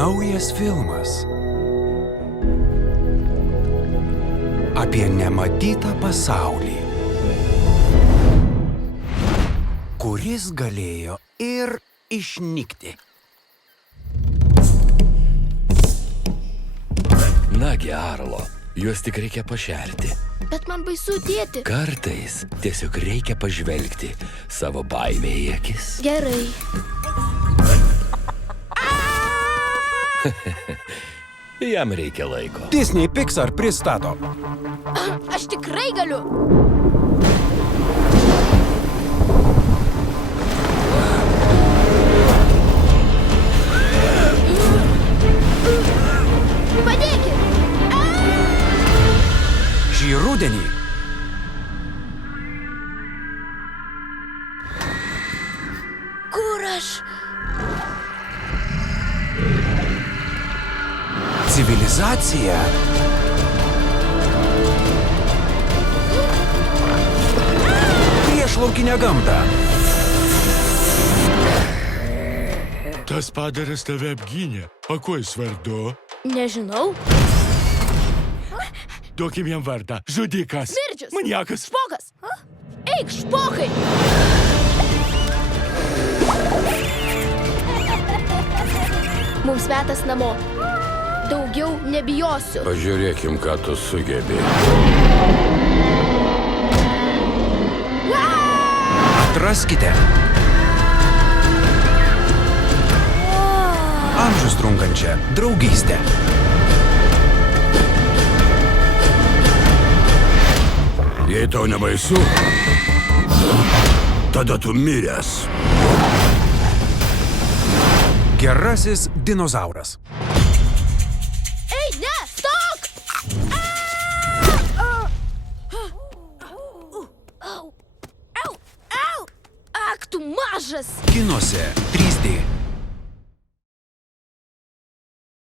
Naujas filmas apie nematytą pasaulį, kuris galėjo ir išnykti. Nagi, Arlo, juos tik reikia pašerti. Bet man baisu, tėti. Kartais tiesiog reikia pažvelgti savo baimę į akis. Gerai. Jam reikia laiko. Disney Pixar pristato Aš tikrai galiu. Padėkit. šį rudenį. Kur aš? Civilizacija prieš laukinę gamtą. Tas padaras tave apgynė. O kuo jis vardu? Nežinau. Duokim jam vardą. Žudikas. Smirdžius. Maniakas. Špokas. Eik, špokai. Mums metas namo. Daugiau nebijosiu. Pažiūrėkim, ką tu sugebi. Atraskite amžius trunkančią draugystę. Jei tau nebaisu, tada tu miręs. Gerasis dinozauras. Ei, ne, stok! Au! Ak, tu mažas! Kinuose 3D.